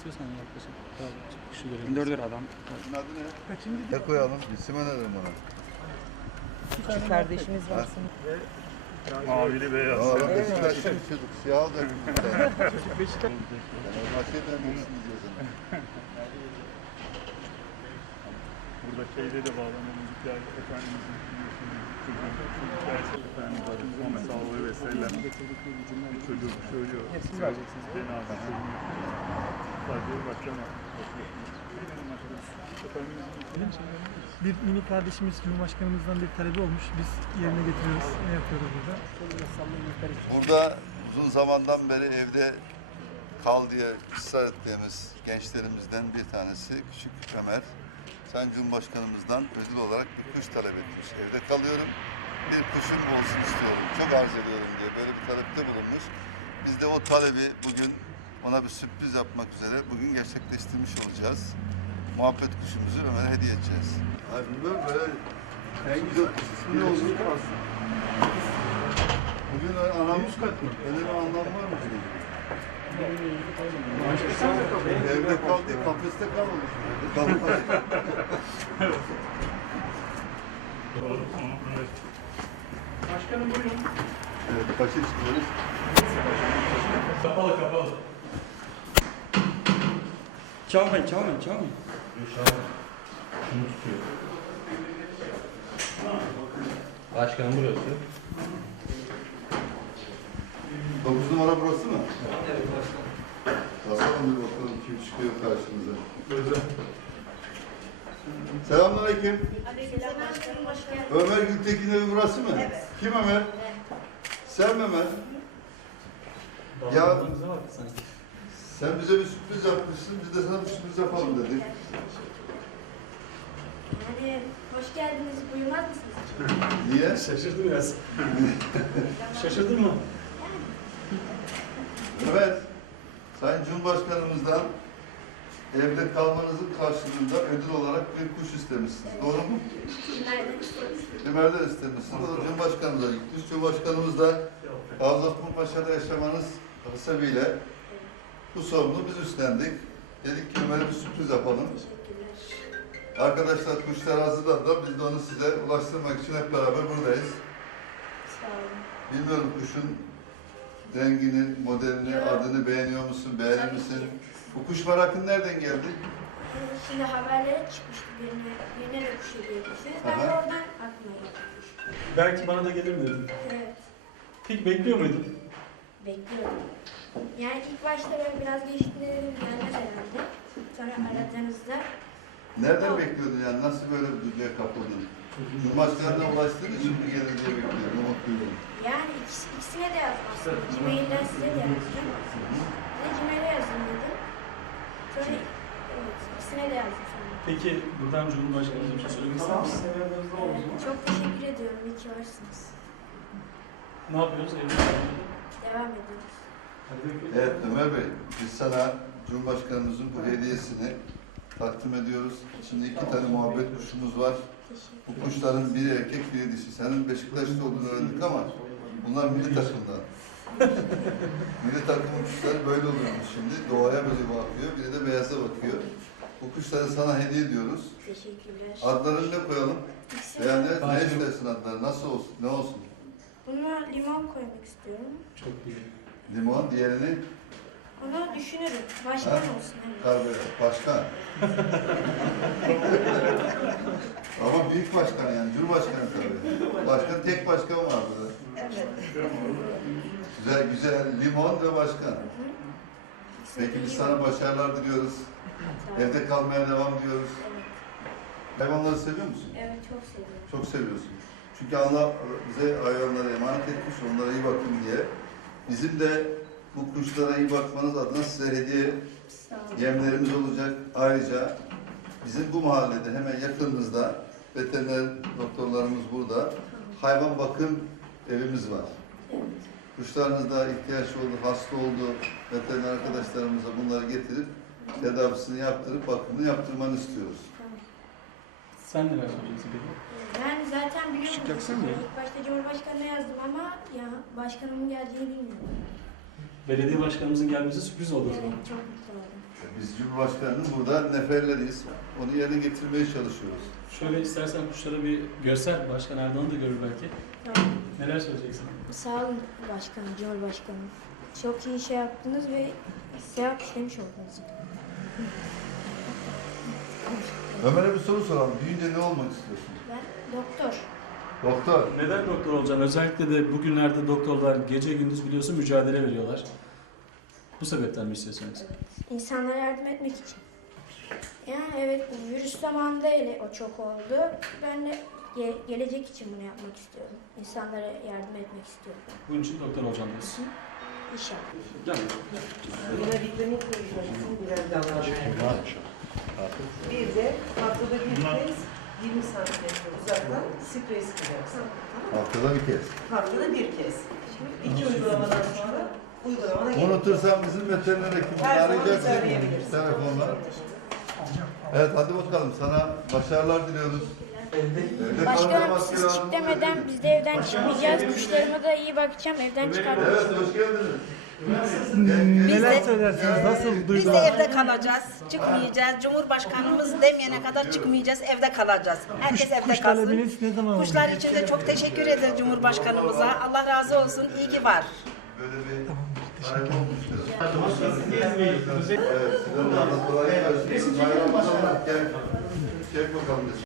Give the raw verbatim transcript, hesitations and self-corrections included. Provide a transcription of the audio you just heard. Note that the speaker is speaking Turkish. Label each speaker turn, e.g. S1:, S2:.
S1: istiyorsan yaklaşık daha kuşu görelim.
S2: Dördür adam.
S3: Bunun adı ne? Kaçıncı? Ne koyalım? İsim önerim bana.
S4: İki kardeşimiz var sanırım.
S2: Mavili beyaz.
S3: Aa, evet. Beşiktaşlı bir çocuk. Siyah olacak bir tane. Çocuk Beşiktaş. Fenerbahçe'ye dönmüşsün diyorsun.
S2: Burada şeyde de bağlanan müzikler Efendimiz'in çocuğun hikayesi Efendimiz Muhammed sallallahu aleyhi ve sellem bir çocuk söylüyor.
S1: Siz vereceksiniz.
S2: Cenaze sadece başlama.
S5: Bir mini kardeşimiz Cumhurbaşkanımızdan bir talebi olmuş. Biz yerine getiriyoruz. Ne yapıyoruz burada?
S3: Burada uzun zamandan beri evde kal diye ısrar ettiğimiz gençlerimizden bir tanesi Küçük Ömer. Sayın Cumhurbaşkanımızdan ödül olarak bir kuş talep etmiş. Evde kalıyorum, bir kuşum olsun istiyorum, çok arz ediyorum diye böyle bir talepte bulunmuş. Biz de o talebi bugün ona bir sürpriz yapmak üzere bugün gerçekleştirmiş olacağız. Muhabbet kuşumuzu Ömer'e hediye edeceğiz. Hayır, bilmiyorum böyle en güzel kuş ismi ne olsun aslında. Bugün anamız katma. Öyle bir anlam var mı bugün? Evde kal değil, kafeste kal olmuş. Evde kal.
S2: Başkanım buyurun.
S3: Evet, başa çıkıyoruz.
S2: Kapalı kapalı.
S1: Çalmayın, çalmayın, çalmayın.
S2: Şunu tutuyor.
S6: Başkanım burası.
S3: Dokuz numara burası mı? Evet, başkanım. Basalım bir bakalım kim çıkıyor karşımıza.
S2: Özel.
S3: Selamünaleyküm.
S7: Aleykümselam başkanım, hoş geldiniz.
S3: Ömer Gültekin evi burası mı?
S7: Evet.
S3: Kim Ömer?
S7: Evet.
S3: Sen mi Ömer? Ya sen bize bir sürpriz yapmışsın, biz de sana bir sürpriz yapalım dedik.
S7: Hani hoş geldiniz, buyurmaz mısınız?
S3: Niye?
S1: Şaşırdım biraz. Şaşırdın mı?
S3: Evet. Sayın Cumhurbaşkanımızdan evde kalmanızın karşılığında ödül olarak bir kuş istemişsiniz. Doğru mu?
S7: Nereden istiyorsunuz?
S3: Ömer'den istemişsiniz. O da Cumhurbaşkanımıza gitmiş. Cumhurbaşkanımız da Gazi Osman Paşa'da yaşamanız hasebiyle bu sorunu biz üstlendik. Dedik ki Ömer'e bir sürpriz yapalım.
S7: Teşekkürler.
S3: Arkadaşlar kuşlar hazırladılar. Biz de onu size ulaştırmak için hep beraber buradayız.
S7: Sağ olun.
S3: Bilmiyorum kuşun rengini, modelini,
S7: Yok.
S3: adını beğeniyor musun, beğenir
S7: Tabii
S3: misin?
S7: ki.
S3: Bu kuş merakın nereden geldi?
S7: Ee, Şimdi haberlere çıkmıştı birine, birine de kuş hediye etmişsiniz. Ben de
S3: Aha.
S7: oradan aklıma geldi.
S1: Belki bana da gelir mi dedim.
S7: Evet,
S1: Peki bekliyor muydun?
S7: bekliyorum. Yani ilk başta böyle biraz geçtiğinde dedim gelmez herhalde. Sonra aradığınızda
S3: Nereden
S7: Yok.
S3: bekliyordun yani? Nasıl böyle bir duyguya kapıldın? Cumhurbaşkanına ulaştığın için mi gelir diye bekliyordun, umutluydun.
S7: yani ikisi, ikisine de yazdım aslında. Gmail'den size de yazdım. Bir de Gmail'e yazdım dedim. Sonra evet, ikisine de yazdım sonra.
S1: Peki buradan Cumhurbaşkanımıza bir şey söylemek ister misin?
S7: Evet, çok teşekkür ediyorum. İyi ki varsınız.
S1: Ne yapıyoruz? Evde
S7: Devam ediyoruz.
S3: Evet Ömer Bey, biz sana Cumhurbaşkanımızın bu hediyesini takdim ediyoruz. Şimdi iki tane muhabbet kuşumuz var.
S7: Teşekkür
S3: Bu kuşların biri erkek, biri dişi. Senin Beşiktaşlı olduğunu öğrendik ama bunlar milli takımdan. Milli takımın kuşları böyle oluyormuş şimdi. Doğaya böyle bakıyor, biri de beyaza bakıyor. Bu kuşları sana hediye ediyoruz.
S7: Teşekkürler.
S3: Adlarını ne koyalım?
S7: İkisine
S3: Yani
S7: de-
S3: ne istersin adları? Nasıl olsun? Ne olsun?
S7: Buna limon koymak istiyorum.
S1: Çok iyi.
S3: Limon, diğerini
S7: Onu düşünürüm. Başkan
S3: Ha?
S7: olsun. Evet.
S3: karbon. Başkan. Ama büyük başkan yani, Cumhurbaşkanı tabii. Başkan, tek başkan var burada.
S7: Evet.
S3: Güzel, güzel. Limon ve başkan.
S7: İkisine
S3: Peki
S7: de
S3: biz
S7: limon.
S3: sana başarılar diliyoruz.
S7: Sağ olun.
S3: Evde kalmaya devam ediyoruz.
S7: Evet.
S3: Hayvanları seviyor musun?
S7: Evet, çok seviyorum.
S3: Çok seviyorsun. Çünkü Allah bize hayvanlara emanet etmiş, onlara iyi bakın diye. Bizim de bu kuşlara iyi bakmanız adına size hediye
S7: Sağ olun.
S3: yemlerimiz olacak. Ayrıca bizim bu mahallede hemen yakınımızda veteriner doktorlarımız burada. Hayvan bakım evimiz var.
S7: Evet.
S3: Kuşlarınızda ihtiyaç oldu, hasta oldu, veteriner arkadaşlarımıza bunları getirip tedavisini yaptırıp bakımını yaptırmanı istiyoruz.
S7: Tamam.
S1: Sen neler söyleyeceksin peki?
S7: Ben zaten biliyorum.
S1: Küçük yaksana ya.
S7: İlk başta Cumhurbaşkanı'na yazdım ama ya başkanımın geldiğini bilmiyorum.
S1: Belediye başkanımızın gelmesi sürpriz oldu o zaman.
S7: Evet, çok mutlu oldum.
S3: Biz Cumhurbaşkanı'nın burada neferleriyiz. Onu yerine getirmeye çalışıyoruz.
S1: Şöyle istersen kuşlara bir göster. Başkan Erdoğan da görür belki.
S7: Tamam.
S1: Neler söyleyeceksin?
S7: Sağ olun başkanım, Cumhurbaşkanım. Çok iyi şey yaptınız ve sevap işlemiş oldunuz.
S3: Ömer'e bir soru soralım. Büyüyünce ne olmak istiyorsun?
S7: Ben doktor.
S3: Doktor.
S1: Neden doktor olacaksın? Özellikle de bugünlerde doktorlar gece gündüz biliyorsun mücadele veriyorlar. Bu sebepten mi istiyorsun yoksa?
S7: İnsanlara yardım etmek için. Yani evet bu virüs zamanında hele o çok oldu. Ben de ge- gelecek için bunu yapmak istiyorum. İnsanlara yardım etmek istiyorum.
S1: Bunun için doktor olacağım diyorsun.
S7: İnşallah.
S1: Gel.
S4: Buna vitamin koyacaksın biraz daha. Bir de haftada bir kez yirmi santimetre uzaktan sprey sıkacaksın.
S3: Haftada bir kez.
S4: Haftada bir kez. İki uygulamadan sonra uygulamana gerek yok.
S3: Unutursan bizim veteriner
S4: Her
S3: ekibini
S4: zaman
S3: arayacaksın.
S4: bizi arayabilirsin.
S3: Telefonla. Evet hadi bakalım sana başarılar diliyoruz. Evde
S7: Başkanım
S3: kalacağım,
S7: siz
S3: asker
S7: çık demeden biz de evden çıkmayacağız. Kuşlarıma da iyi bakacağım. Evden çıkarmayacağız.
S3: Evet hoş geldiniz.
S5: Neler söylersiniz? Nasıl
S8: Biz de
S5: duygular?
S8: evde kalacağız, çıkmayacağız. Cumhurbaşkanımız demeyene kadar çıkmayacağız, evde kalacağız. Herkes evde
S5: Kuş
S8: kalsın.
S5: talebiniz ne zaman oldu?
S8: Kuşlar için de çok teşekkür ederiz Cumhurbaşkanımıza. Allah razı olsun, iyi ki var.
S3: Böyle bir sahibi olmuştur. Evet, sizden de Allah kolay gelsin. Bayramınız var. Gel. Çek bakalım.